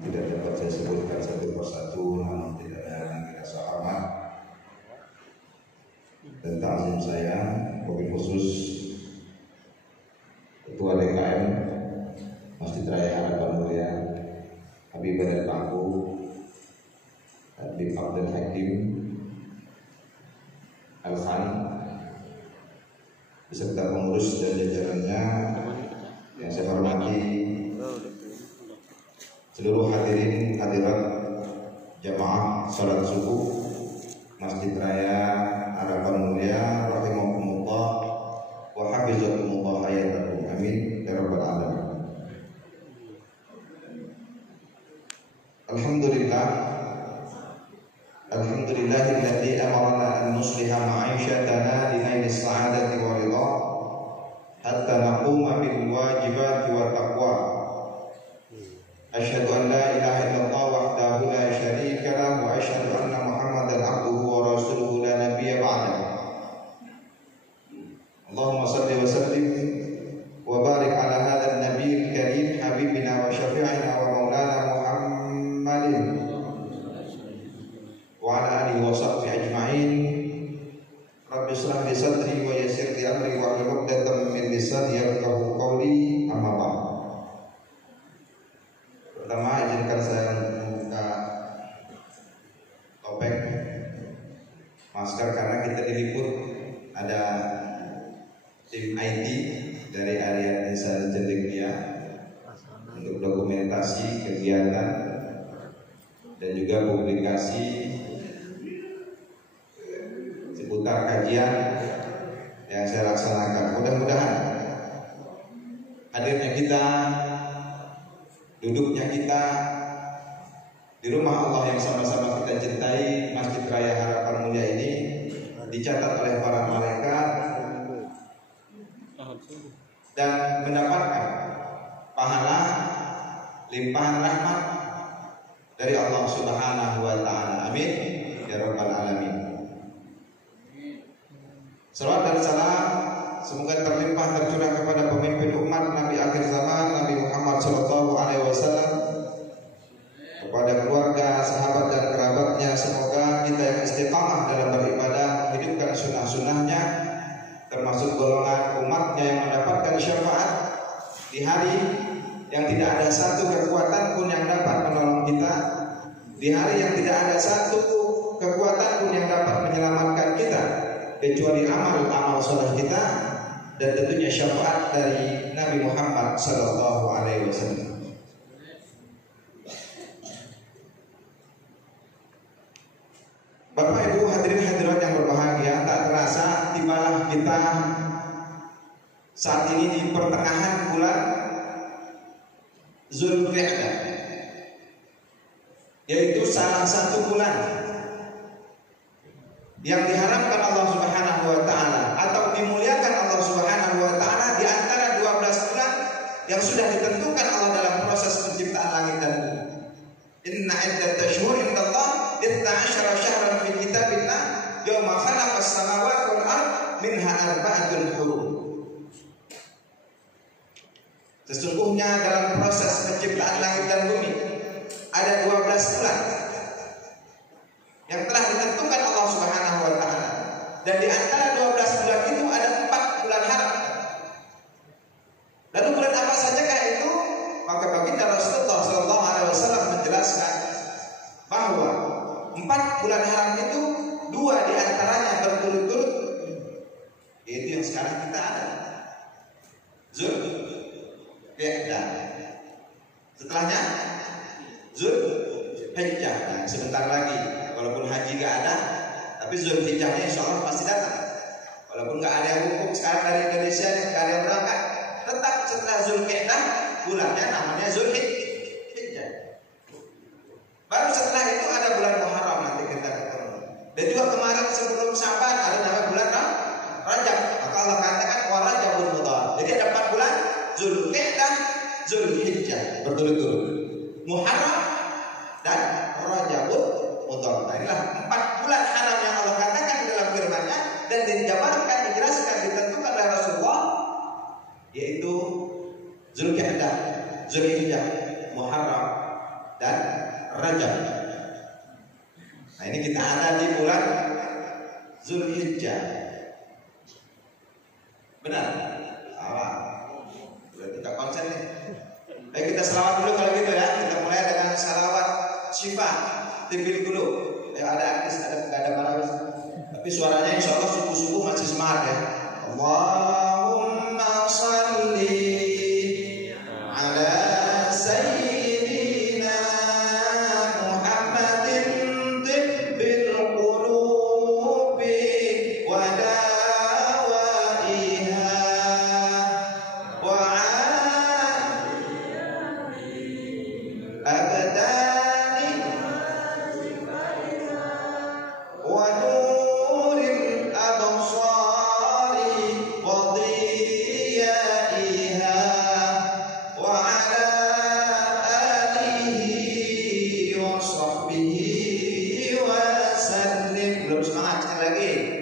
tidak dapat saya sebutkan satu persatu, namun tidak ada yang rasa hormat dan ta'zim saya, wabil khusus Ketua DKM Masjid Raya Harapan Mulia Habib Badan Paku Habib Abdul Hakim Al-Khan, beserta pengurus dan jajarannya yang saya hormati, seluruh hadirin hadirat jamaah salat subuh Masjid Raya Harapan Mulia rahimakumullah wa hafizakumullah hayatakum, amin ya rabbal alamin. Alhamdulillahilladzi amarna an nusliha ma'ishatana linaili sa'adati wa ridha hatta naquma bil wajibati wa taqwa. Asyhadu an la ilaha illallah wahdahu la syarika lahu wa asyhadu anna Muhammadan abduhu wa rasuluhu la nabiyya ba'dahu. Allahumma shalli wa sallim wa barik ala hadzal nabiyil karim habibina wa syafi'ina wa maulana Muhammadin wa ala alihi wa sahbihi ajma'in. Rabbi shrah li sadri wa yassir li amri wa hlul 'uqdatam min lisani yafqahu qawli, amma ba'd. Pertama, izinkan saya membuka topeng masker karena kita diliput ada tim IT dari area Desa Cendekia untuk dokumentasi kegiatan dan juga publikasi seputar kajian yang saya laksanakan. Mudah-mudahan hadirnya kita, duduknya kita di rumah Allah yang sama-sama kita cintai, Masjid Raya Harapan Mulia ini dicatat oleh para malaikat dan mendapatkan pahala limpahan rahmat dari Allah Subhanahu wa taala. Amin ya rabbal alamin. Salawat dan salam semoga terlimpah tercurah kepada pemimpin umat Nabi akhir zaman, Nabi Muhammad sallallahu alaihi wasallam, kepada keluarga, sahabat dan kerabatnya. Semoga kita yang istiqamah dalam beribadah, hidupkan sunnah-sunnahnya, termasuk golongan umatnya yang mendapatkan syafaat di hari yang tidak ada satu kekuatan pun yang dapat menolong kita, di hari yang tidak ada satu kekuatan pun yang dapat menyelamatkan kita kecuali amal-amal soleh kita dan tentunya syafaat dari Nabi Muhammad sallallahu alaihi wasallam. Bapak Ibu hadirin hadirat yang berbahagia, tak terasa tibalah kita saat ini di pertengahan bulan Zulqa'dah, yaitu salah satu bulan yang diharapkan Allah Subhanahu wa taala atau dimuliakan Allah Subhanahu wa taala di antara 12 bulan yang sudah ditentukan Allah dalam proses penciptaan langit dan bumi. Inna iddatash shuhuri indallah 12 syahran fi kitabillah yauma khalaqas samawati wal ard minha arba'atun hurum. Sesungguhnya dalam proses penciptaan langit dan bumi ada 12 bulan yang telah ditentukan Allah Subhanahu wa taala, dan di antara 12 bulan itu ada 4 bulan haram. Lalu bulan apa sajakah itu? Maka baginda Rasulullah sallallahu alaihi wasallam menjelaskan bahwa 4 bulan haram itu 2 di antaranya berturut-turut, yaitu yang sekarang kita ada, Zulqa'dah. Setelahnya Zulhijjah. Nah, sebentar lagi, walaupun haji gak ada, tapi Zulhijjahnya insya Allah pasti datang. Walaupun gak ada yang hukum sekarang dari Indonesia, gak ada yang berangkat, tetap setelah Zulqa'dah bulannya namanya Zulhijjah. Baru setelah itu ada bulan Muharram, nanti kita ketemu. Dan juga kemarin sebelum Syaban ada namanya bulan Rajab. Maka Allah katakan wa Rajabun Mudhar. Jadi ada 4 bulan, Zulqa'dah, Zulhijjah berturut-turut, Muharram dan Rajabun Mudhar. Nah, inilah 4 bulan haram yang Allah katakan dalam firman-Nya dan dijabarkan, dijelaskan, ditentukan oleh Rasulullah, yaitu Zulqa'dah, Zulhijjah, Muharram dan Rajab. Nah ini kita ada di bulan Zulhijjah. Benar? Salah. Berarti tak konsen nih. Baik, kita selawat dulu kalau gitu ya. Kita mulai dengan salawat Syifa Tibil Qulub. Ada artis, ada para, tapi suaranya insya Allah subuh-subuh masih semangat ya. Allahumma salli ala sayyidina Muhammadin tibbil qulubi wa dawaiha wa abdani wa nuril absari wa diyaiha wa ala alihi wa sahbihi wa sallim. Belum semangat, sekali lagi.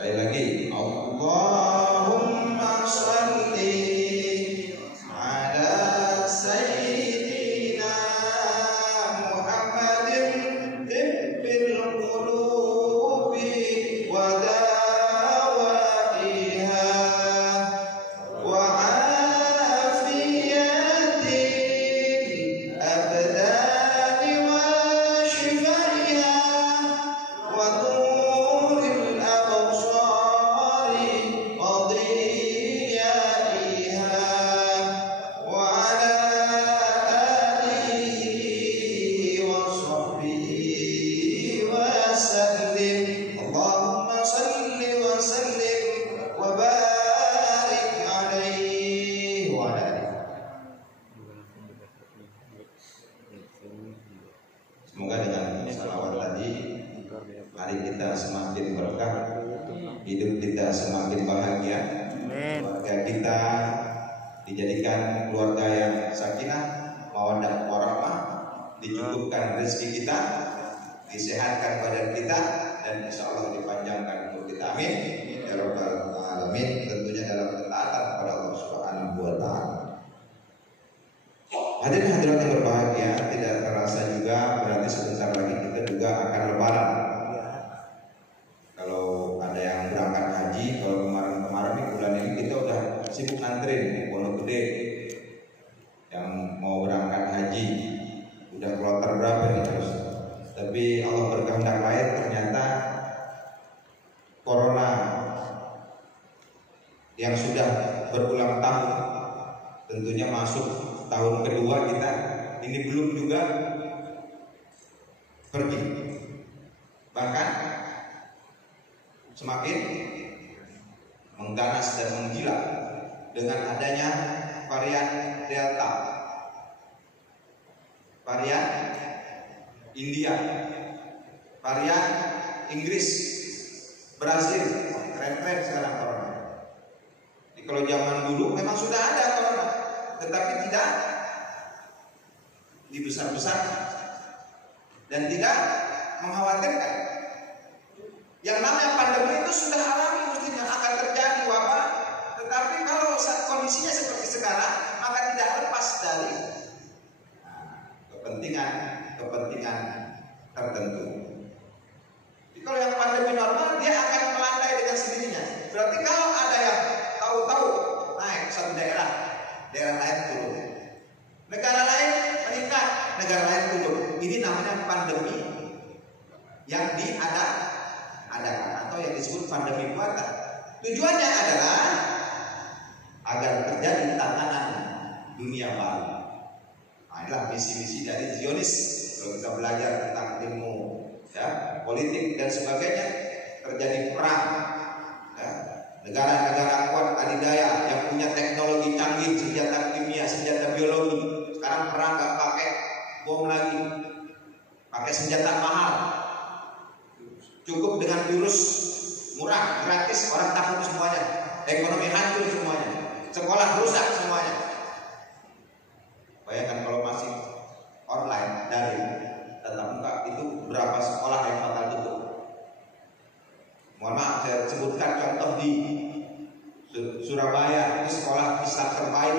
Sekali lagi, Allahumma sholli ala sayyidina Muhammadin tibbil qulubi wa dawaiha wa afiyatil abdani wa shifaiha wa nuril absari wa diyaiha wa ala alihi wa sahbihi wa sallim. Allahumma salli wa sallim wa barik alaihi wa ala alihi. Semoga dengan salawat tadi hari kita semakin berkah, hidup kita semakin bahagia, keluarga kita dijadikan keluarga yang sakinah, mawaddah warahmah, dicukupkan rezeki kita, disehatkan badan kita, dan insya Allah dipanjangkan umur kita. Amin ya rabbal alamin. Tentunya dalam ketaatan kepada Allah Subhanahu wa taala. Hadirin hadirat yang berbahagia, tidak terasa juga berarti sebentar lagi kita juga akan lebaran. Kalau ada yang berangkat haji, kalau kemarin di bulan ini kita udah sibuk nganterin di Pondok Gede yang mau berangkat haji, udah kloter berapa nih terus. Tapi Allah berkehendak lain, ternyata corona yang sudah berulang tahun, tentunya masuk tahun kedua kita, ini belum juga pergi, bahkan semakin mengganas dan menggila dengan adanya varian Delta, varian India, varian Inggris, Brazil, keren-keren sekarang corona. Jadi kalau zaman dulu memang sudah ada corona, tetapi tidak dibesar-besarkan dan tidak mengkhawatirkan. Yang namanya pandemi itu sudah alami, mestinya akan terjadi wabah. Tetapi kalau kondisinya seperti sekarang, maka tidak lepas dari kepentingan tertentu. Jadi kalau yang pandemi normal, dia akan melandai dengan sendirinya. Berarti kalau ada yang tahu-tahu naik satu daerah lain turun, negara lain meningkat, negara lain turun. Ini namanya pandemi yang diadakan atau yang disebut pandemi buatan. Tujuannya adalah agar terjadi tatanan dunia baru. Nah, inilah misi-misi dari Zionis. Kalau kita belajar tentang ilmu ya, politik dan sebagainya, terjadi perang ya, negara-negara kuat adidaya yang punya teknologi canggih, senjata kimia, senjata biologi. Sekarang perang nggak pakai bom lagi, pakai senjata mahal, cukup dengan virus murah, gratis, orang takut semuanya, ekonomi hancur semuanya, sekolah rusak semuanya. Bayangkan kalau masih online dari tatap muka, itu berapa sekolah yang bakal tutup. Mohon maaf, saya sebutkan contoh di Surabaya, itu sekolah Islam terbaik,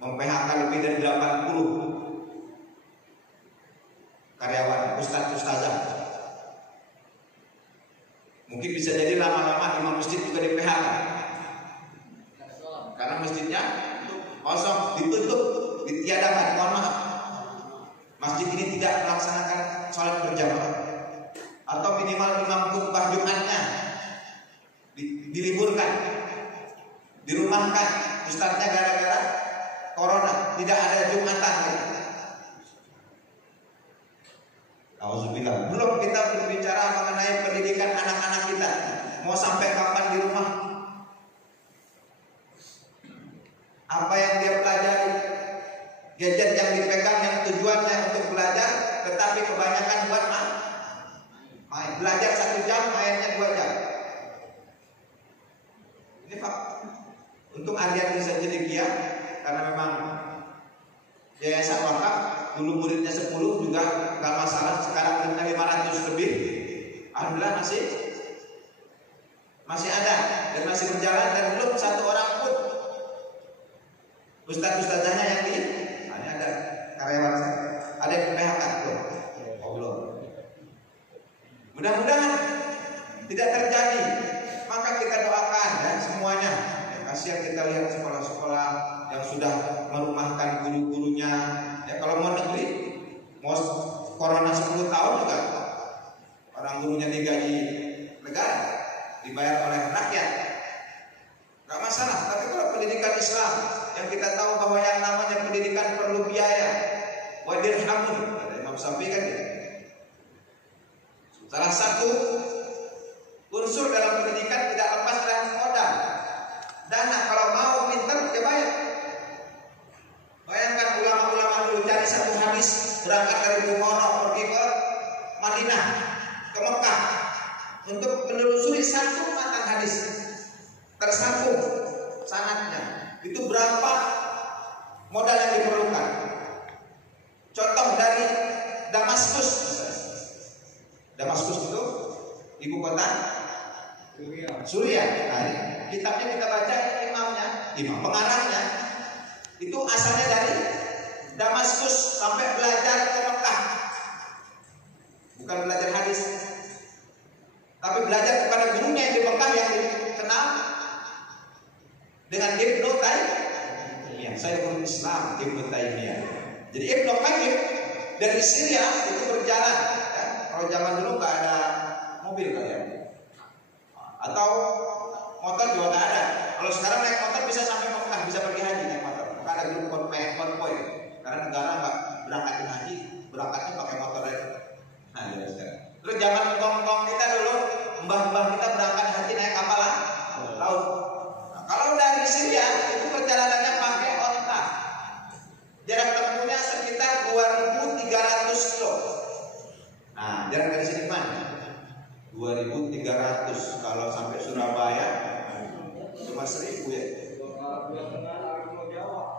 mem-PHK lebih dari 80 karyawan, ustadz-ustazah. Mungkin bisa jadi lama-lama imam masjid juga di PHK karena masjidnya kosong, ditutup, ditiadakan. Mohon maaf, masjid ini tidak melaksanakan sholat berjamaah, atau minimal imam khutbah Jumatnya diliburkan, dirumahkan ustadznya gara-gara corona, tidak ada Jumatan lagi. Alhamdulillah. Belum kita berbicara mengenai pendidikan anak-anak kita, mau sampai kapan di rumah, apa yang dia pelajari, gadget yang dipegang yang tujuannya untuk belajar, tetapi kebanyakan buat main. Belajar 1 jam, mainnya 2 jam. Ini fakta. Untuk Aryan bisa jadi kia, karena memang yayasan wakaf, dulu muridnya 10 juga nggak masalah, sekarang muridnya 500 lebih. Alhamdulillah masih ada dan masih berjalan, dan belum 1 orang pun ustadz-ustadzahnya yang ini ada karyawan saya, ada yang PHK belum? Oh belum. Mudah-mudahan tidak terjadi. Maka kita doakan ya semuanya. Ya, kasihan kita lihat sekolah-sekolah yang sudah merumahkan guru-gurunya. Ya kalau mau negeri, mau corona 10 tahun juga orang gurunya digaji negara, dibayar oleh rakyat, nggak masalah. Tapi kalau pendidikan Islam yang kita tahu bahwa yang namanya pendidikan perlu biaya, wadirhamun, ada Imam Syafi'i kan ya. Salah satu unsur dalam pendidikan tidak lepas dari modal. Dana, kalau mau pinter ya bayar. Bayangkan ulama-ulama dulu cari 1 hadis, berangkat dari Bumono pergi ke Madinah, ke Mekah, untuk menelusuri 1 matan hadis tersambung sanadnya. Itu berapa modal yang diperlukan? Contoh dari Damaskus. Damaskus itu ibu kota Suriah. Nah, kitabnya kita baca, imam pengarangnya itu asalnya dari Damaskus, sampai belajar ke Mekah. Bukan belajar hadis, tapi belajar kepada gurunya yang di Mekah yang dikenal dengan Ibnu Taimiyah, Syekhul Islam Ibnu Taimiyah. Jadi Ibnu Qayyim dari Syria itu berjalan. Ya, kalau zaman dulu nggak ada mobil kalian, atau motor juga nggak ada. Kalau sekarang naik motor bisa sampai Mekah, bisa pergi haji naik motor. Maka ada grup konvoy, karena negara nggak berangkatin haji, berangkatnya pakai motor aja. Nah, ya sekarang. Terus zaman ngomong kita dulu, mbah-mbah kita berangkat haji naik kapal laut. Nah, kalau dari Syria itu perjalanannya pakai onta. Jarak tempuhnya sekitar 2.300 kilo. Nah, jarak dari sini mana? 2.300. Kalau sampai Surabaya cuma 1.000 ya.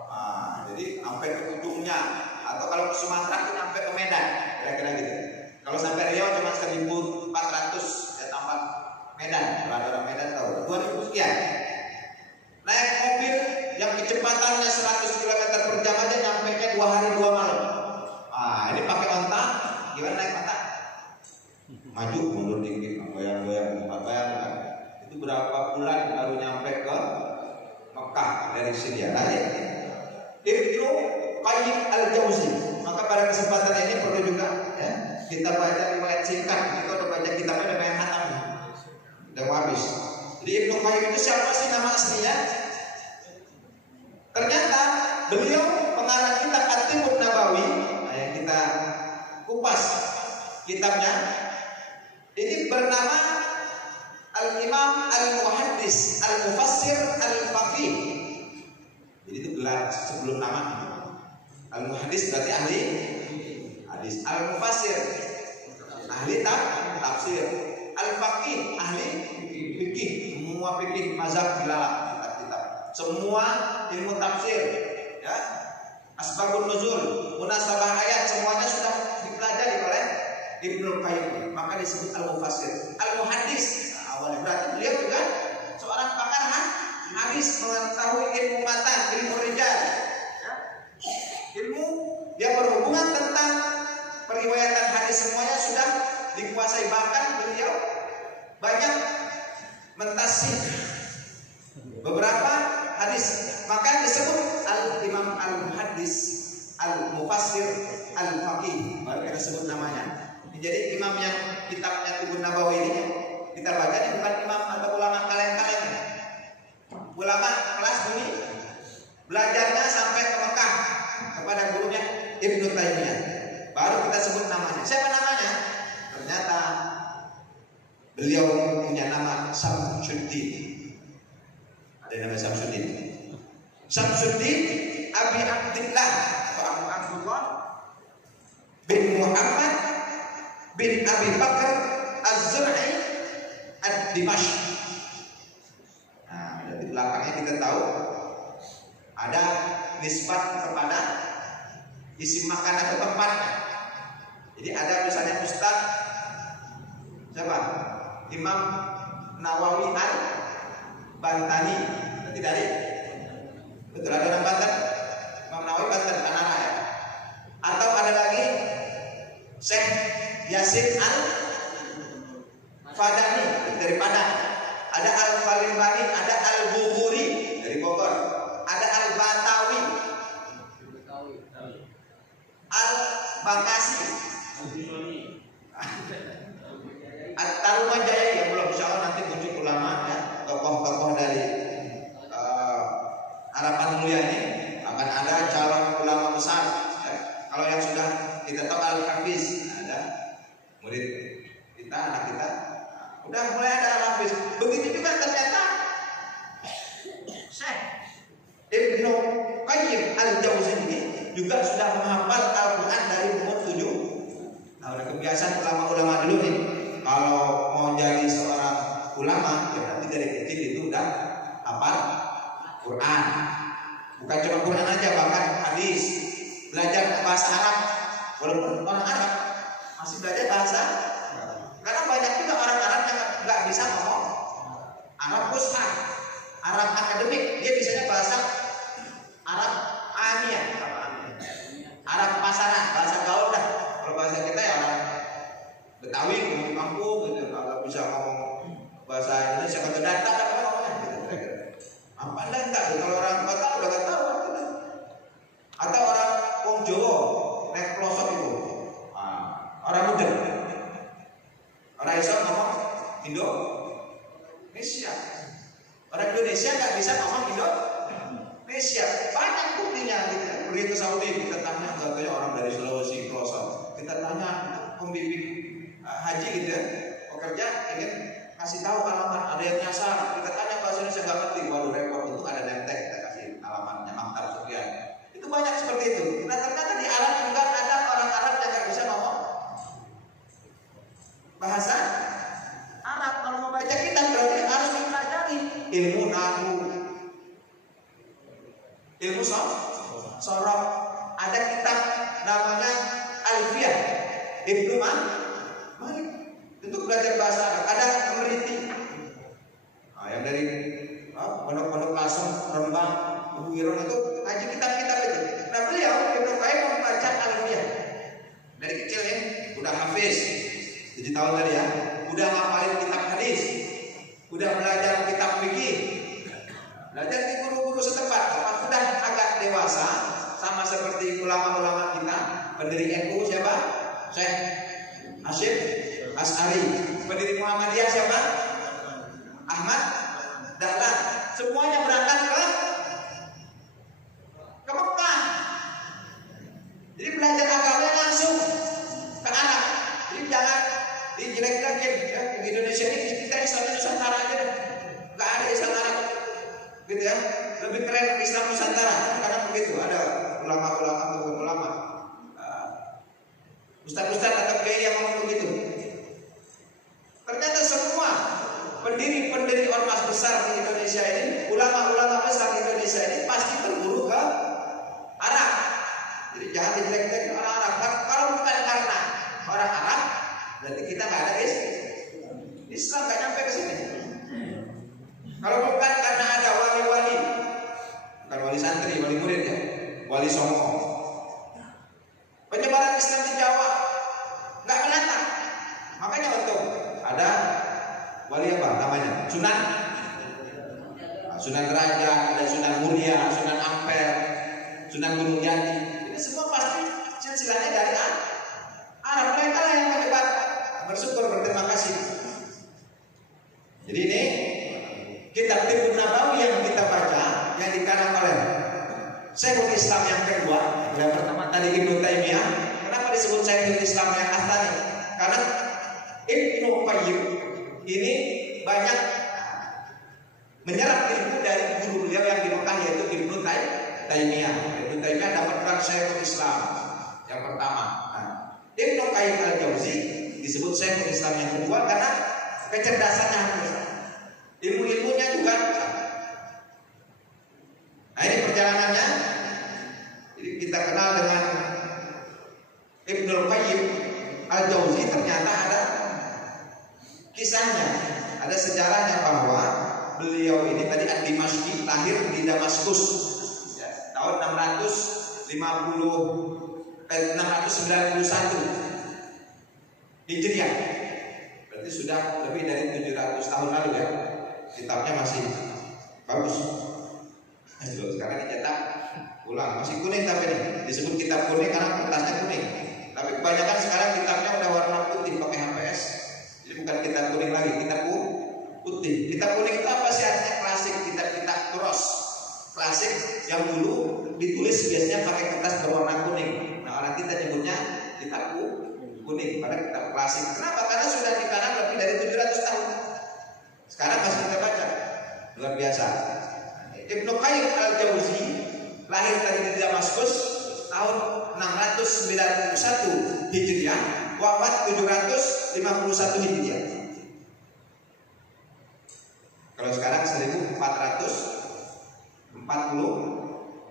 Nah, jadi sampai ke ujungnya. Atau kalau ke Sumatera itu sampai ke Medan, kira-kira gitu. Kalau sampai Riau cuma 1.400, ya tambah Medan. Kalau ada orang Medan tahu, 2.000 sekian. Naik mobil yang kecepatannya 100 km per jam aja nyampe nya 2 hari 2 malam. Ah, ini pakai onta, gimana naik onta? Maju mundur dikit, goyang-goyang, bayangkan. Itu berapa bulan baru nyampe ke Mekah dari Syria. Nanti Ibnu Qayyim al-Jauzi. Maka pada kesempatan ini perlu juga ya, kita baca riwayat singkat. Kita udah baca kitabnya udah main hatam, udah habis. Jadi Ibnu Qayyim itu siapa sih nama aslinya? Ternyata beliau pengarang kitab At-Tibbun Nabawi. Nah, yang kita kupas kitabnya ini bernama Al-Imam Al-Muhaddis Al-Mufassir Al-Faqih. Jadi itu gelar sebelum nama. Al-Muhaddis berarti ahli hadis. Al-mufassir ahli tafsir. Al-faqih ahli fikih. Semua fikih mazhab dilalak kitab-kitab. Semua ilmu tafsir, ya. Asbabun nuzul, munasabah ayat semuanya sudah dipelajari oleh Ibnu Qayyim. Maka disebut al-mufassir. Al-muhaddis, awalnya berarti beliau juga seorang pakar hadis, mengetahui ilmu matan, ilmu rijal, ya. Ilmu yang berhubungan tentang periwayatan hadis semuanya sudah dikuasai. Bahkan beliau banyak mentasih beberapa hadis, maka disebut al-imam al-muhaddis, al-mufassir, al-faqih, baru kita sebut namanya. Jadi imam yang kitabnya Tibun Nabawi ini kita baca ini bukan imam atau ulama kaleng-kaleng, ulama kelas dunia, belajarnya sampai ke Mekah kepada gurunya Ibnu Taimiyah, baru kita sebut namanya. Siapa namanya? Ternyata beliau punya nama Samsuddin. Ada nama Samsuddin. Samsuddin Abi Abdillah atau Abu Abdullah bin Muhammad bin Abi Bakar Az-Zur'i Ad-Dimashq. Nah, di belakangnya kita tahu ada nisbat kepada isim makan atau tempatnya. Jadi ada misalnya Ustaz siapa? Imam Nawawi Al-Bantani. Berarti dari betul ada orang Banten. Imam Nawawi Banten, Tanara, ya. Atau ada lagi Syekh Yasin Al-Fadani dari Padang. Ada Al-Falimbani, ada Al-Bukhuri dari Bogor. Ada Al-Batawi, Al-Bakasi, At-Tarumajaya yang belum, insya Allah nanti muncul ulama, ya, tokoh-tokoh dari harapan mulia ini akan ada calon ulama besar, ya. Kalau yang sudah kita tahu Al-Hafiz, ada murid kita, anak kita, udah mulai ada Al-Hafiz. Begitu juga ternyata Syekh Ibnu Qayyim Al-Jauzi ini juga sudah menghafal Al-Quran dari umur 7. Nah, udah kebiasaan ulama-ulama dulu nih, kalau mau jadi seorang ulama, ya nanti dari kecil itu udah hafal Quran. Bukan cuma Quran aja, bahkan hadis, belajar bahasa Arab. Walaupun orang Arab masih belajar bahasa, karena banyak juga orang Arab yang nggak bisa ngomong Arab Fusha, Arab akademik, dia bisanya bahasa Arab Amiyah, Arab pasaran, bahasa gaul dah. Kalau bahasa kita ya orang Betawi, ngomong di kampung gitu, kalau bisa ngomong bahasa Indonesia kata data kan ngomongnya gitu kira-kira. Apa enggak? Kalau orang kota udah gak tahu gitu. Atau orang wong Jawa naik pelosok itu, orang muda, orang Islam ngomong Indonesia, orang Indonesia nggak bisa ngomong Indonesia. Banyak buktinya gitu. Pergi ke Saudi kita tanya, katanya orang dari Sulawesi pelosok, kita tanya pembimbing haji gitu ya, pekerja ingin kasih tahu alamat, ada yang nyasar, kita tanya bahasa Indonesia nggak ngerti, waduh repot, itu ada nemtek, kita kasih alamatnya Maktab sekian. Itu banyak seperti itu. Nah ternyata di Arab juga ada orang Arab yang nggak bisa ngomong bahasa Arab. Kalau mau baca kitab berarti harus mempelajari ilmu nahwu, ilmu sorok. Ada kitab namanya Alfiyah Ibnu Malik untuk belajar bahasa Arab. Ada peneliti, yang dari pondok-pondok Lasem, Rembang, Wiron itu ngaji kitab-kitab itu. Nah beliau Ibnu Qayyim membaca Alfiyah dari kecil nih, udah hafiz 7 tahun tadi ya, udah ngapalin kitab hadis, udah belajar kitab fikih, belajar di guru-guru setempat. Pas sudah agak dewasa, sama seperti ulama-ulama kita, pendiri NU siapa? Syekh Hasyim As'ari. Pendiri Muhammadiyah siapa? Ahmad Dahlan. Semuanya berangkat ke Mekah. Jadi belajar agamanya langsung ke Arab. Jadi jangan dijelek-jelekin ya. Di Indonesia ini kita Islamnya Nusantara aja deh. Gak ada Islam Arab gitu ya. Lebih keren Islam Nusantara. Karena begitu ada ulama-ulama. Ustaz-ustaz atau kiai yang ngomong begitu. Ternyata semua pendiri-pendiri ormas besar di Indonesia ini, ulama-ulama besar di Indonesia ini pasti berburu ke Arab. Jadi jangan dijelek-jelekin orang Arab. Kalau bukan karena orang Arab, berarti kita nggak ada Islam, nggak nyampe ke sini. Kalau bukan karena ada wali-wali, bukan wali santri, wali murid ya, wali songo, penyebaran Islam di Jawa nggak menantang. Makanya untuk ada wali apa namanya? Sunan Raja, ada Sunan Muria, Sunan Ampel, Sunan Gunung Jati. Ini semua pasti silsilahnya dari Arab. Mereka lah yang menyebar. Bersyukur, berterima kasih. Jadi ini kitab Tibbun Nabawi yang kita baca, yang dikarang oleh Syekhul Islam yang kedua. Yang pertama tadi Ibnu Taimiyah. Kenapa disebut Syekhul Islam yang Astani? Karena Ibnu Qayyim ini banyak menyerap ilmu dari guru beliau yang di Mekah, yaitu Ibnu Taimiyah. Ibnu Taimiyah dapat gelar Syekhul Islam yang pertama. Nah, Ibnu Qayyim al-Jauzi disebut Syekhul Islam yang kedua karena kecerdasannya hampir sama. Ilmu-ilmunya juga sama. Nah, ini perjalanannya. Jadi kita kenal dengan Ibnu Qayyim al-Jauzi, ternyata ada kisahnya, ada sejarahnya bahwa beliau ini tadi Ad-Dimashqi, lahir di Damaskus ya, tahun 691 Hijriah. Berarti sudah lebih dari 700 tahun lalu ya. Kitabnya masih bagus. Sekarang dicetak ulang, masih kuning tapi ini disebut kitab kuning karena kertasnya kuning. Tapi kebanyakan sekarang kitabnya udah warna putih pakai HPS. Jadi bukan kitab kuning lagi, kitab putih. Kitab kuning itu apa sih artinya? Klasik, kitab-kitab turos klasik yang dulu ditulis biasanya pakai kertas berwarna kuning. Nah, orang kita nyebutnya kitab kuning, pada kitab klasik. Kenapa? Karena sudah dikarang lebih dari 700 tahun. Sekarang masih kita baca. Luar biasa. Ibnu Qayyim al-Jauzi lahir tadi di Damaskus tahun 691 Hijriah, wafat 751 Hijriah. Kalau sekarang 1442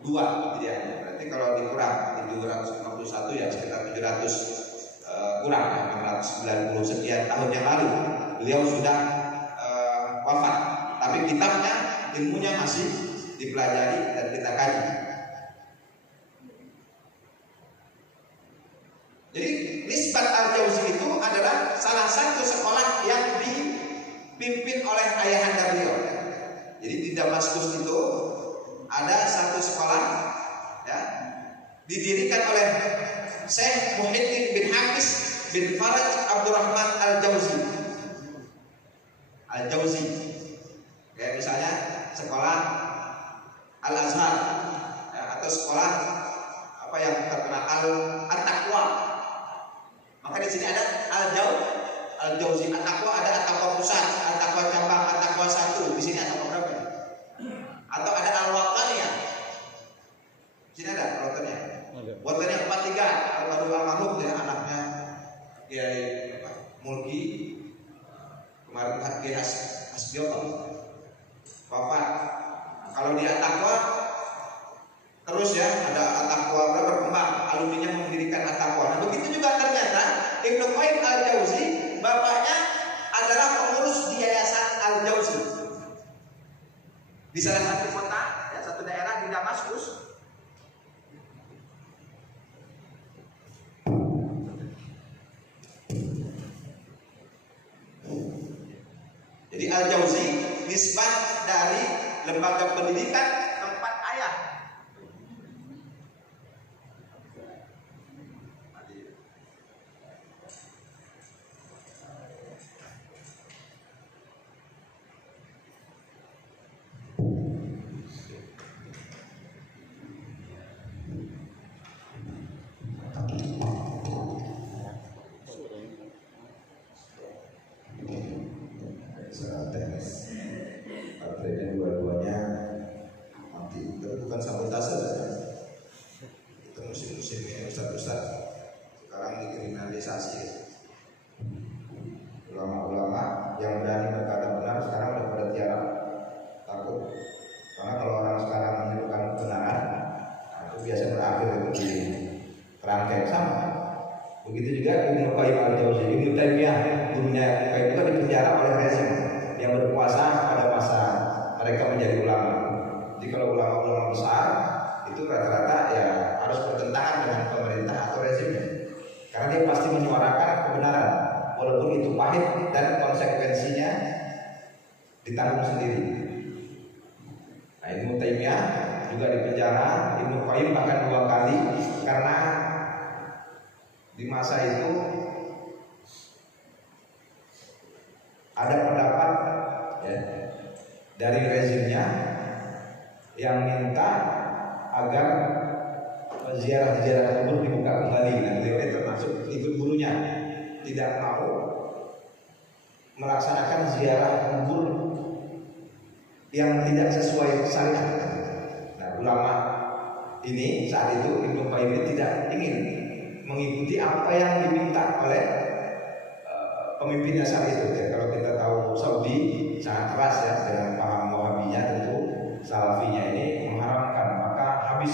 Hijriah. Berarti kalau dikurang 751 ya sekitar 700 kurang ya, 690 sekian tahun yang lalu beliau sudah wafat. Tapi kitabnya, ilmunya masih dipelajari dan kita kaji. Jadi Nisbat al-Jauzi itu adalah salah satu sekolah yang dipimpin oleh ayahanda beliau. Jadi di Damaskus itu ada satu sekolah ya, didirikan oleh Syekh Muhyiddin bin Hafiz bin Faraj Abdurrahman al-Jauzi. Kayak misalnya sekolah Al-Azhar ya, atau sekolah apa yang terkenal Al-Taqwa. Maka di sini ada Al-Jauzi. At-Taqwa ada At-Taqwa Pusat, At-Taqwa Cabang, At-Taqwa 1. Di sini At-Taqwa berapa? Atau ada Al-Wataniyah. Di sini ada Al-Wataniyah. Wataniyah 43. Al-Wadul Al-Mahmud ya, anaknya Kiai Mulki. Kemarin Kiai Hasbioto wafat. Kalau di At-Taqwa terus ya, ada At-Taqwa berkembang, alumninya mendirikan At-Taqwa. Nah, begitu juga ternyata Ibnu Qayyim al-Jauzi bapaknya adalah pengurus di Yayasan Al-Jauzi di salah satu kota, ya, satu daerah di Damaskus. Jadi Al-Jauzi nisbah dari lembaga pendidikan tempat ayah. sensasi. Ulama-ulama yang berani berkata benar sekarang udah pada tiarap, takut. Karena kalau orang sekarang menyerukan kebenaran, itu biasa berakhir di kerangkeng sama. Begitu juga Ibnu Qayyim al-Jauzi, Ibnu Taimiyah, gurunya Qayyim juga dipenjara oleh rezim yang berkuasa pada masa mereka menjadi ulama. Jadi kalau ulama-ulama besar itu rata-rata ya harus bertentangan dengan pemerintah atau rezimnya, karena dia pasti menyuarakan kebenaran walaupun itu pahit dan konsekuensinya ditanggung sendiri. Nah, Ibnu Taimiyah juga dipenjara, Ibnu Qayyim bahkan 2 kali karena di masa itu ada pendapat ya, dari rezimnya yang minta agar ziarah-ziarah kubur dibuka kembali. Nah, beliau termasuk ikut gurunya tidak mau melaksanakan ziarah kubur yang tidak sesuai syariat. Nah, ulama ini saat itu Ibnu Qayyim tidak ingin mengikuti apa yang diminta oleh pemimpinnya saat itu. Ya, kalau kita tahu Saudi sangat keras ya dengan paham Wahabinya, tentu Salafinya ini mengharamkan, maka habis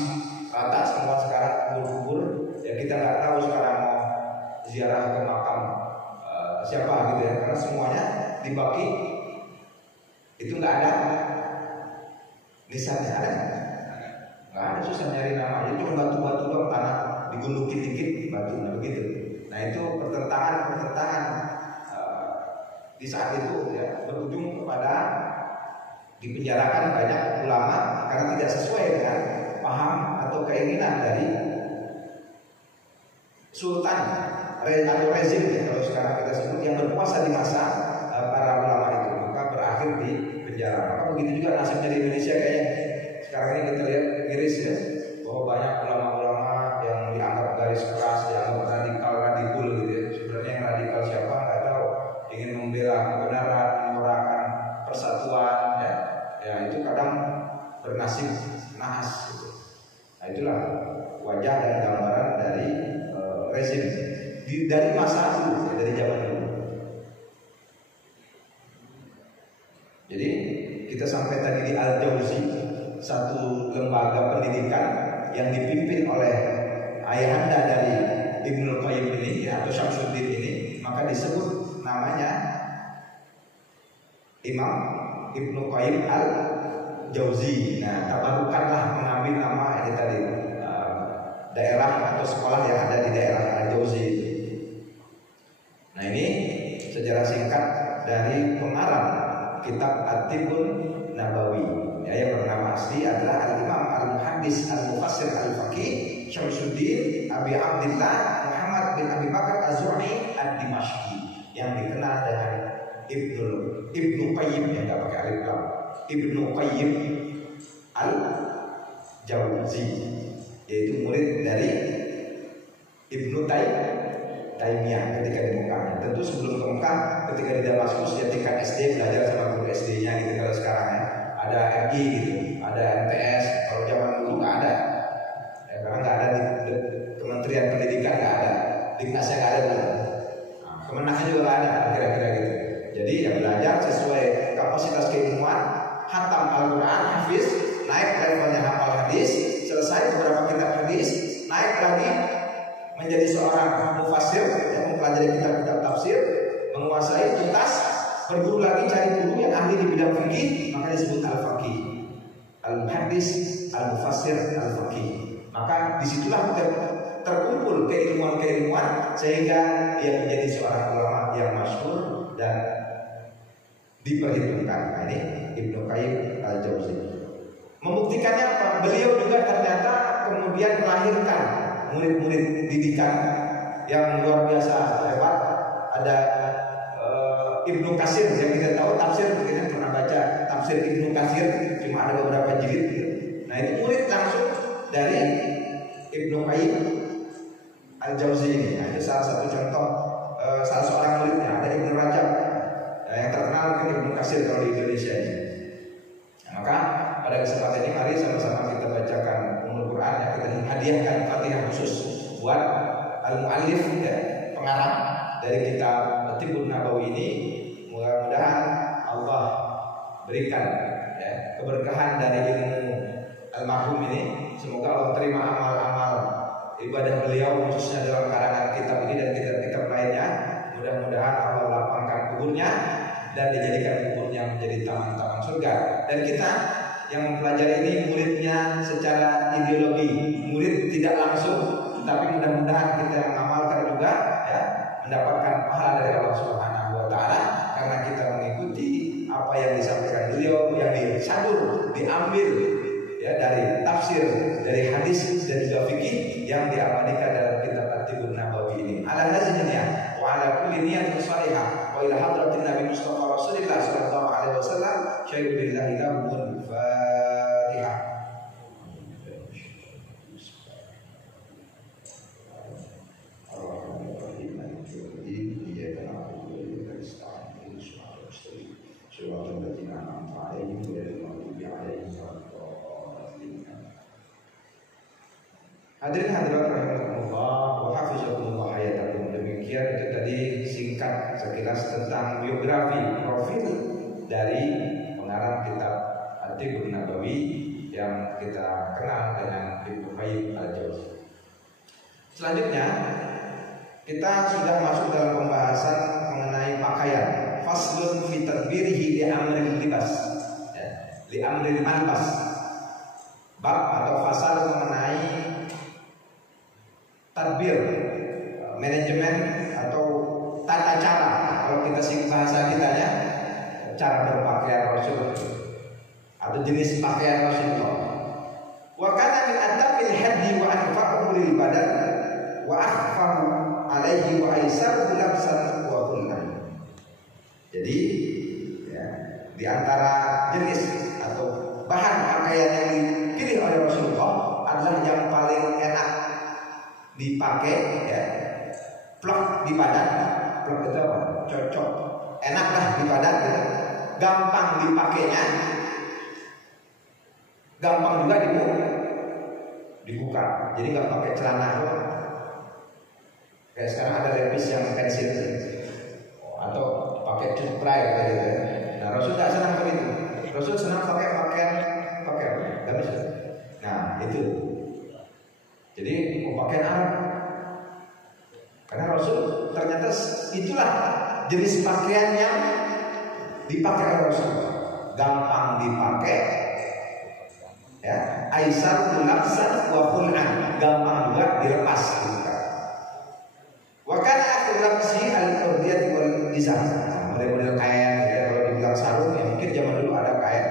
rata semua sekarang kubur-kubur. Ya kita nggak tahu sekarang mau ziarah ke makam siapa gitu ya, karena semuanya dibagi itu nggak ada nisannya, ada nggak ada, susah nyari nama, itu cuma batu-batu doang, tanah digundukin dikit batu, nah begitu. Nah itu pertentangan di saat itu ya berujung kepada dipenjarakan banyak ulama karena tidak sesuai dengan paham atau keinginan dari sultan atau rezim ya, kalau sekarang kita sebut, yang berkuasa di masa para ulama itu, maka berakhir di penjara. Maka begitu juga nasibnya di Indonesia kayaknya. Sekarang ini kita lihat miris ya, bahwa banyak ulama-ulama yang dianggap garis keras, dianggap radikal gitu ya. Sebenarnya yang radikal siapa nggak tahu, ingin membela kebenaran, menyuarakan persatuan ya. Ya itu kadang bernasib nahas gitu. Nah itulah wajah dan gambaran dari rezim dari masa dulu ya, dari zaman dulu. Jadi kita sampai tadi di Al-Jauzi, satu lembaga pendidikan yang dipimpin oleh ayahanda dari Ibnu Qayyim ini ya, atau Syamsuddin ini, maka disebut namanya Imam Ibnu Qayyim al-Jauzi. Nah, tabarukanlah mengambil nama ini tadi daerah atau sekolah yang ada di daerah al-Jauzi. Nah, ini sejarah singkat dari pengarang kitab At-Tibbun Nabawi. Ya, yang bernama asli adalah Al-Imam Al-Muhaddis Al-Mufassir Al-Faqih Syamsuddin Abi Abdillah Muhammad bin Abi Bakar Az-Zur'i Ad-Dimashqi, yang dikenal dengan Ibnu Qayyim, yang nggak pakai alif lam, Ibnu Qayyim al-Jauzi, yaitu murid dari Ibnu Taimiyah ketika di Mekah. Tentu sebelum ke Mekah, ketika di Damaskus dia tingkat SD belajar sama guru SD-nya gitu. Kalau sekarang ya ada MI gitu, ada MTS. Kalau zaman dulu nggak ada, ya, karena nggak ada di Kementerian Pendidikan, nggak ada, Diknasnya nggak ada dulu, Kemenangnya juga nggak ada, kira-kira gitu. Jadi ya belajar sesuai kapasitas keilmuan, hatam Al-Quran, hafiz, naik levelnya hafal hadis, selesai beberapa kitab hadis, naik lagi menjadi seorang mufassir yang mempelajari kitab-kitab tafsir, menguasai tuntas, berguru lagi cari guru yang ahli di bidang fikih, maka disebut al-faqih, al-muhaddis, al-mufassir, al-faqih. Maka disitulah terkumpul keilmuan-keilmuan sehingga ia menjadi seorang ulama yang masyhur dan diperhitungkan. Nah, ini Ibnu Qayyim al-Jauzi. Membuktikannya apa? Beliau juga ternyata kemudian melahirkan murid-murid didikan yang luar biasa hebat. Ada Ibnu Katsir yang kita tahu tafsir, kita pernah baca tafsir Ibnu Katsir, cuma ada beberapa jilid. Nah itu murid langsung dari Ibnu Qayyim al-Jauzi ini. Nah, itu salah satu contoh salah seorang muridnya. Ada Ibnu Rajab yang terkenal mungkin Ibnu Katsir kalau di Indonesia ini. Nah, maka pada kesempatan ini mari sama-sama kita bacakan Ummul Quran, ya, kita hadiahkan Fatihah khusus buat al-muallif ya, pengarang dari kitab Tibbun Nabawi ini. Mudah-mudahan Allah berikan ya, keberkahan dari ilmu almarhum ini. Semoga Allah terima amal-amal ibadah beliau khususnya dalam karangan kitab ini dan kitab-kitab lainnya. Mudah-mudahan Allah lapangkan kuburnya dan dijadikan kuburnya menjadi taman-taman surga. Dan kita yang mempelajari ini muridnya secara ideologi, murid tidak langsung, tetapi mudah-mudahan kita yang mengamalkan juga ya, mendapatkan pahala dari Allah Subhanahu wa taala karena kita mengikuti apa yang disampaikan beliau, yang disadur, diambil ya dari tafsir, dari hadis dan juga fikih yang diabadikan dalam kitab At-Tibbun Nabawi ini. Ala hazniya wa ala kulli niyatin shalihah wa ila hadratin Nabi Mustafa Rasulillah sallallahu alaihi wasallam syai'un billahi lahumul Fatihah. Hadirin hadirat rahimakumullah wa hafizakumullah hayatakum. Demikian itu tadi singkat sekilas tentang biografi profil dari pengarang kitab At-Tibbun Nabawi yang kita kenal dengan Ibnu Qayyim al-Jauziyah. Selanjutnya kita sudah masuk dalam pembahasan mengenai pakaian. Faslun fi tadbirihi li amril libas, ya, li amril malbas. Bab atau fasal mengenai tadbir, manajemen atau tata cara, kalau kita sing bahasa kita ya, cara berpakaian Rasul atau jenis pakaian Rasulullah. Wa kana min adamil hadi wa anfa'uhu lil badan wa akhfahu alaihi wa aisaru labsan wa kullan. Jadi ya, di antara jenis atau bahan pakaian yang dipilih oleh Rasulullah adalah yang paling enak dipakai ya, plek di badan, plek itu apa? Cocok, enak lah di badan gitu. Gampang dipakainya, gampang juga dibuka. Jadi nggak pakai celana doang. Kayak sekarang ada levis yang pensil atau pakai cutpray kayak gitu. Nah Rasul nggak senang begitu. Rasul senang pakai pakaian gamis. Nah itu. Jadi mau pakaian Arab. Karena Rasul ternyata itulah jenis pakaian yang dipakai oleh Rasul. Gampang dipakai, ya. Aisar tulaksan wa khul'an, gampang juga dilepas. Wa kana akhirabsi al-qurdiyati wal izar. Model-model kain ya, kalau dibilang sarung ya mungkin zaman dulu ada kain.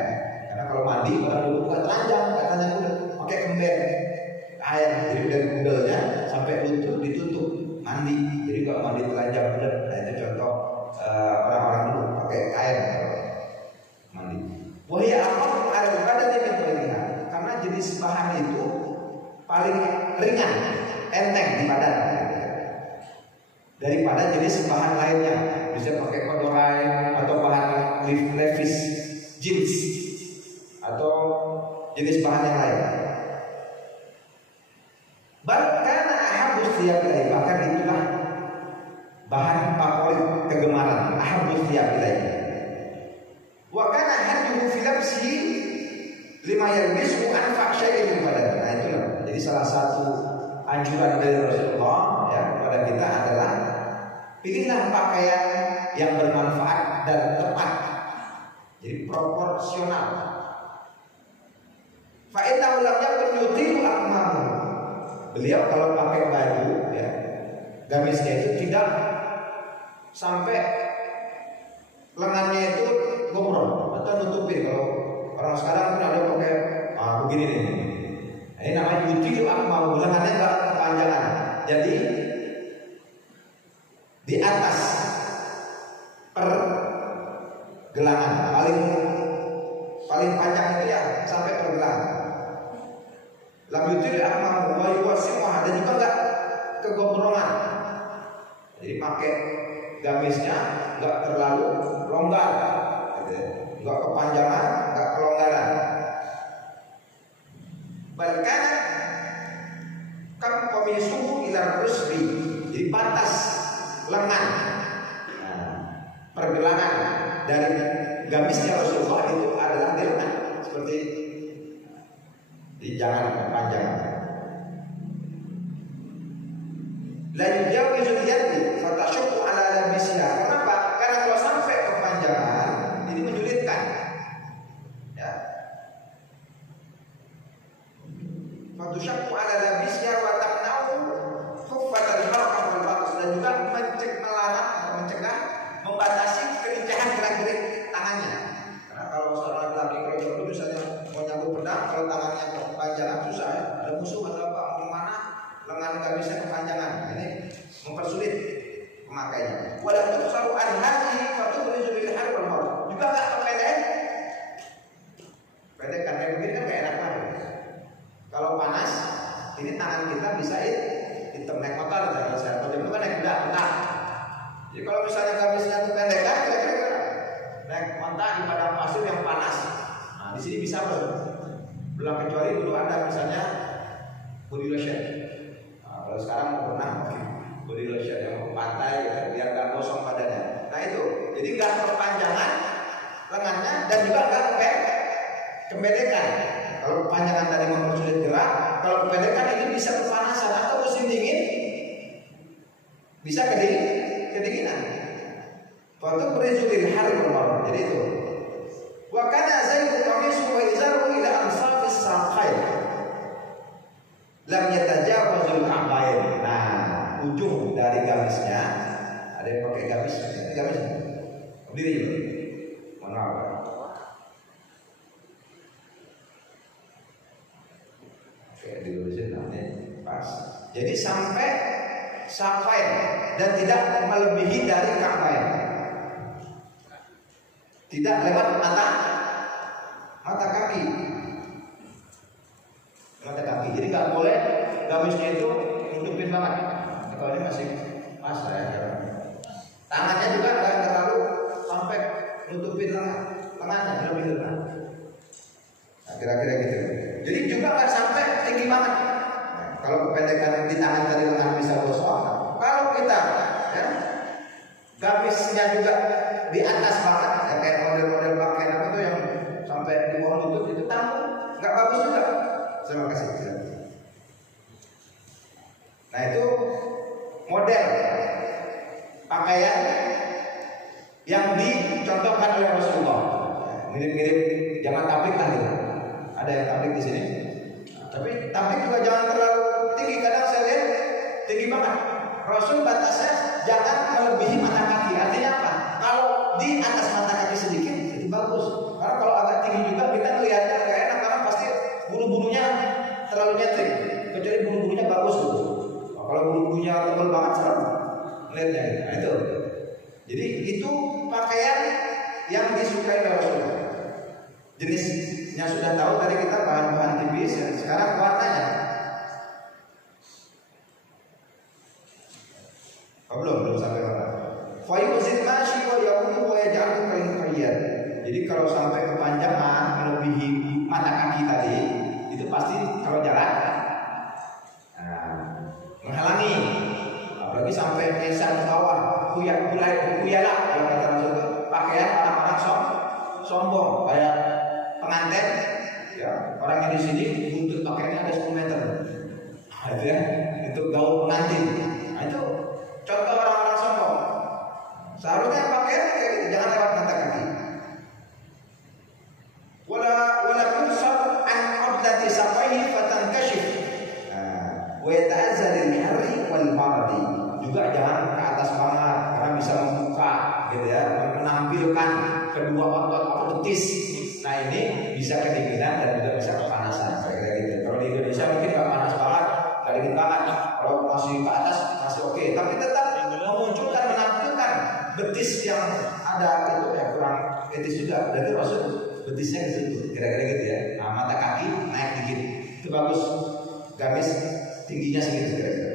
Karena kalau mandi orang dulu bukan telanjang, katanya udah pakai kemben. Air jadi dari kudelnya sampai lutut ditutup mandi, jadi kalau mandi telanjang benar. Nah itu contoh orang-orang dulu pakai kain mandi. Wahya apa ada pada dia karena jenis bahan itu paling ringan, enteng di badan daripada jenis bahan lainnya. Bisa pakai kodorai atau bahan levis, jeans atau jenis bahan yang lain. Bahkan ahabus tiap ilai, bahkan itulah bahan favorit kegemaran ahabus tiap ilai. Wa kana hadihu fi labsi lima yalbisu anfa' syai'in badan. Nah itulah. Jadi salah satu anjuran dari Rasulullah ya kepada kita adalah pilihlah pakaian yang bermanfaat dan tepat. Jadi proporsional. Fa innahu lam yakun yutilu akmahu. Beliau kalau pakai baju ya, gamisnya itu tidak sampai lengannya itu gombrong atau nutupin. Kalau orang sekarang kan ada pakai begini nih. Nah, ini namanya yuti akmal, lengannya enggak kepanjangan. Jadi di atas pergelangan paling panjang itu ya sampai pergelangan. Lam yuti akmal wa yuwasi'uha, dan juga enggak kegombrongan. Jadi pakai gamisnya enggak terlalu longgar, enggak kepanjangan, enggak kelonggaran. Bahkan kam komisuhu ila rusbi, jadi batas lengan. Nah, pergelangan dari gamisnya Rasulullah itu adalah di lengan, seperti di jangan panjang. La yujawizul yadi fatashukku ala labisha. Kenapa? Karena kalau sampai kepanjangan ini menyulitkan. Ya. Fatashukku ala labisha wa tamna'u khuffatal harkah wal batas, dan juga mencegah membatasi kelincahan gerak-gerik tangannya. Karena kalau seorang laki kalau perlu misalnya mau nyambut pedang, kalau tangannya kepanjangan susah ya. Ada musuh atau apa mau mana lengan nggak bisa kepanjangan, ini mempersulit pemakainya. Walau saru al-hadi waktu berjubil hari bermau juga nggak pendek karena mungkin kan nggak enak lagi. Kalau panas, ini tangan kita bisa hitam naik motor, kalau itu kan naik kuda. Jadi kalau misalnya gamisnya itu pendek kan kira-kira naik onta di padang pasir yang panas. Nah di sini bisa belum, kecuali dulu ada misalnya body lotion. Kalau sekarang mau pernah body lotion yang mau ke pantai ya, biar nggak kosong badannya. Nah itu, jadi nggak perpanjangan lengannya dan juga nggak kependekan. Kalau kepanjangan tadi mempersulit gerak, kalau kependekan ini bisa kepanasan atau musim dingin bisa kedinginan. Waktu berizulil hari bermalam. Jadi itu. Wa kana zaidu qamisu wa izaru ila ansafis saqain. Lam yatajawazul ka'bain. Nah, ujung dari gamisnya ada yang pakai gamis, ini gamis. Berdiri juga. Mana? Oke, dilurusin nanti pas. Jadi sampai saqain dan tidak melebihi dari ka'bain. Tidak lewat mata kaki. Mata kaki. Jadi nggak boleh gamisnya itu nutupin banget. Kalau ini masih pas ya. Tangannya juga nggak terlalu sampai nutupin lengannya, lebih lengan. Nah, kira-kira gitu. Jadi juga nggak sampai tinggi banget. Nah, kalau kependekan di tangan tadi lengan bisa kosong. Kalau kita ya, gamisnya juga di atas banget, ya, kayak model-model pakaian apa tuh yang sampai di bawah lutut itu tanggung, nggak bagus juga. Terima kasih. Nah itu model pakaian yang dicontohkan oleh Rasulullah. Mirip-mirip jangan tablik kan gitu. Ada yang tablik di sini. Tapi tablik juga jangan terlalu tinggi. Kadang saya lihat tinggi banget. Rasul batasnya jangan melebihi mata kaki. Artinya apa? Kalau di atas mata kaki sedikit itu bagus. Karena kalau agak tinggi juga kita melihatnya nggak enak karena pasti bulu-bulunya terlalu nyentrik. Kecuali bulu-bulunya bagus gitu. Nah, kalau bulu-bulunya tebal banget serem melihatnya gitu. Nah itu. Jadi itu pakaian yang disukai oleh Rasulullah. Jenisnya sudah tahu tadi kita bahan-bahan tipis. Sekarang warnanya. Oh, belum sampai warna. Fayuzil masyi wa yaqumu wa yaj'alu kayyan. Jadi kalau sampai kepanjangan melebihi mata kaki tadi, itu pasti kalau jalan menghalangi. Apalagi sampai nyesal ke bawah, kuyala kalau kata Rasul, pakaian orang-orang sombong kayak pengantin ya, orang yang di sini buntut pakaiannya ada 10 meter. Itu ya, untuk gaul pengantin. Nah itu contoh orang-orang sombong. Seharusnya pakaian kayak gitu, jangan lewat mata kaki. Wala kunsar an qabdati saqaihi fatankashif. Wa yata'azzal al-harri wal bardi. Juga jangan ke atas banget karena bisa membuka gitu ya, menampilkan kedua otot betis. Nah ini bisa kedinginan dan juga bisa kepanasan kayak gitu. Kalau di Indonesia mungkin nggak panas banget, nggak dingin banget. Kalau masih ke atas masih oke, tapi tetap memunculkan, menampilkan betis yang ada itu ya kurang etis juga. Jadi Rasul betisnya ke situ, kira-kira gitu ya. Nah, mata kaki naik dikit, itu bagus. Gamis tingginya segitu kira-kira.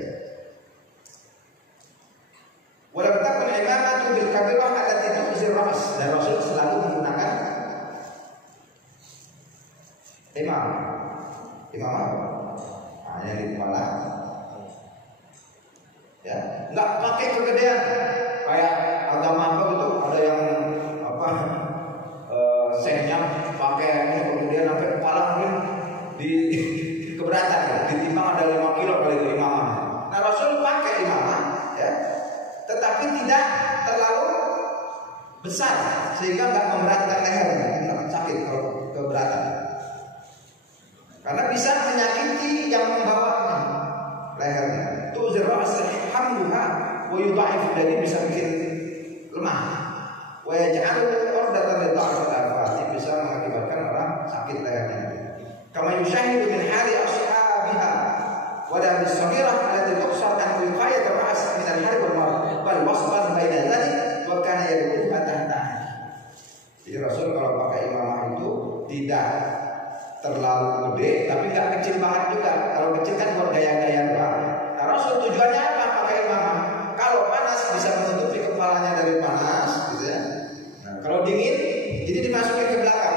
Walau takun imamatu bil kabirah allati tukhzir ras, dan Rasul selalu menggunakan imam apa? Yang di kepala. Ya, nggak pakai kegedean kayak agama apa gitu. Ada yang apa seknya pakai ini kemudian sampai kepala mungkin di keberatan ya. Ditimbang ada 5 kilo kali itu imamah. Nah Rasul pakai imamah ya, tetapi tidak terlalu besar sehingga nggak memberatkan lehernya, nggak sakit kalau keberatan. Karena bisa menyakiti yang membawanya lehernya. Tuh zirah hamluha wa yudha'if, jadi bisa bikin lemah. Wa yaj'alu ordatan li ta'atul afati, bisa mengakibatkan orang sakit lehernya. Kama yushahidu min hali ashabiha wa la bisghirah allati tuqsar an wiqayat ar-ra's min al-harb wal marad bal wasban baina dzalik wa kana yadkhulu tahta. Jadi Rasul kalau pakai imamah itu tidak terlalu gede tapi nggak kecil banget juga. Kalau kecil kan buat gaya-gaya doang. Nah Rasul tujuannya apa pakai imamah? Kalau panas bisa menutupi kepalanya dari panas, gitu ya. Nah, kalau dingin, jadi dimasukin ke belakang.